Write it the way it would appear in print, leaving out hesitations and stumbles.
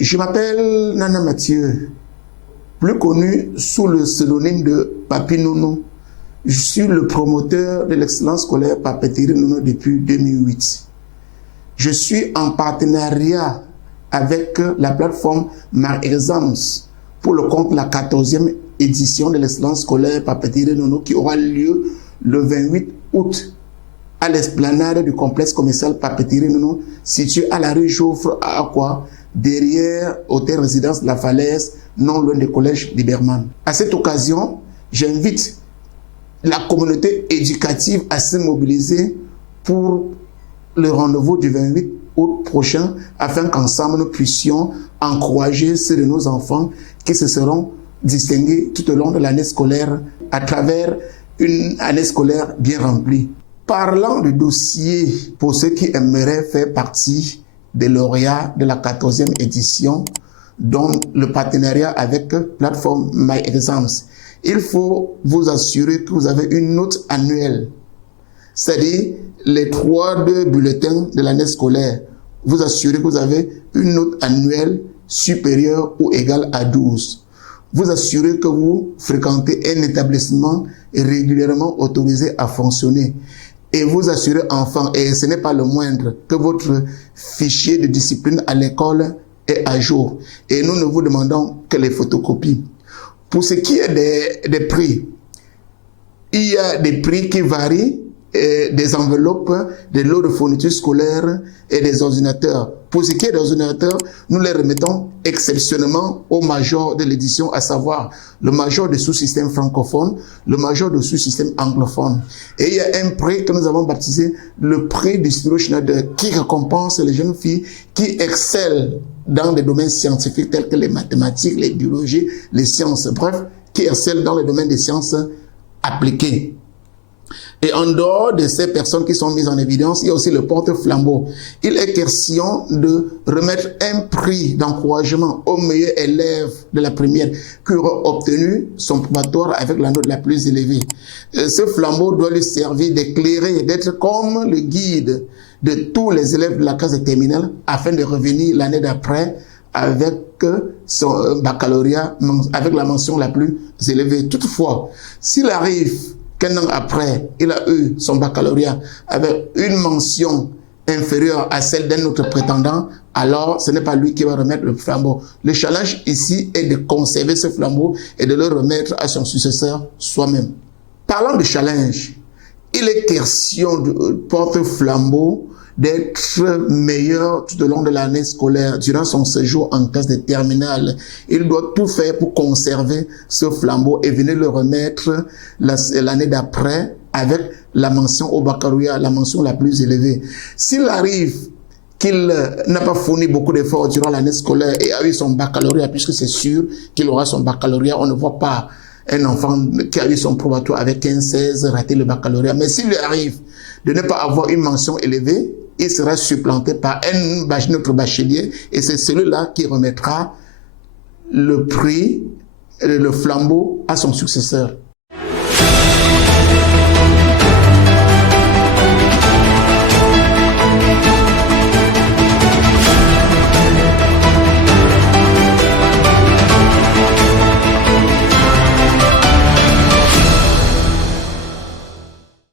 Je m'appelle Nana Mathieu, plus connu sous le pseudonyme de Papi Nounou. Je suis le promoteur de l'excellence scolaire Papeterie Nounou depuis 2008. Je suis en partenariat avec la plateforme MyExams pour le compte de la 14e édition de l'excellence scolaire Papeterie Nounou qui aura lieu le 28 août à l'esplanade du complexe commercial Papeterie Nounou situé à la rue Joffre à Aqua, derrière Hôtel Résidence de la Falaise, non loin du collège Liberman. À cette occasion, j'invite la communauté éducative à se mobiliser pour le rendez-vous du 28 août prochain afin qu'ensemble nous puissions encourager ceux de nos enfants qui se seront distingués tout au long de l'année scolaire à travers une année scolaire bien remplie. Parlant du dossier pour ceux qui aimeraient faire partie des lauréats de la 14e édition, dont le partenariat avec plateforme MyExams, il faut vous assurer que vous avez une note annuelle, c'est-à-dire les 3 bulletins de l'année scolaire. Vous assurez que vous avez une note annuelle supérieure ou égale à 12. Vous assurez que vous fréquentez un établissement régulièrement autorisé à fonctionner. Et vous assurez enfin, et ce n'est pas le moindre, que votre fichier de discipline à l'école est à jour. Et nous ne vous demandons que les photocopies. Pour ce qui est des prix, il y a des prix qui varient, des enveloppes, des lots de fournitures scolaires et des ordinateurs. Pour ce qui est des ordinateurs, nous les remettons exceptionnellement au major de l'édition, à savoir le major de sous-système francophone, le major de sous-système anglophone. Et il y a un prix que nous avons baptisé le prix du stylo Schneider qui récompense les jeunes filles qui excellent dans des domaines scientifiques tels que les mathématiques, les biologies, les sciences, bref, qui excellent dans les domaines des sciences appliquées. Et en dehors de ces personnes qui sont mises en évidence, il y a aussi le porte-flambeau. Il est question de remettre un prix d'encouragement aux meilleurs élèves de la première qui auront obtenu son probatoire avec la note la plus élevée. Ce flambeau doit lui servir d'éclairer, d'être comme le guide de tous les élèves de la classe de terminale afin de revenir l'année d'après avec son baccalauréat, avec la mention la plus élevée. Toutefois, s'il arrive qu'un an après, il a eu son baccalauréat avec une mention inférieure à celle d'un autre prétendant, alors ce n'est pas lui qui va remettre le flambeau. Le challenge ici est de conserver ce flambeau et de le remettre à son successeur soi-même. Parlant de challenge, il est question de porte-flambeau d'être meilleur tout au long de l'année scolaire, durant son séjour en classe de terminale. Il doit tout faire pour conserver ce flambeau et venir le remettre l'année d'après avec la mention au baccalauréat, la mention la plus élevée. S'il arrive qu'il n'a pas fourni beaucoup d'efforts durant l'année scolaire et a eu son baccalauréat, puisque c'est sûr qu'il aura son baccalauréat, on ne voit pas un enfant qui a eu son probatoire avec 15-16 rater le baccalauréat. Mais s'il lui arrive de ne pas avoir une mention élevée, il sera supplanté par un autre bachelier et c'est celui-là qui remettra le prix, le flambeau à son successeur.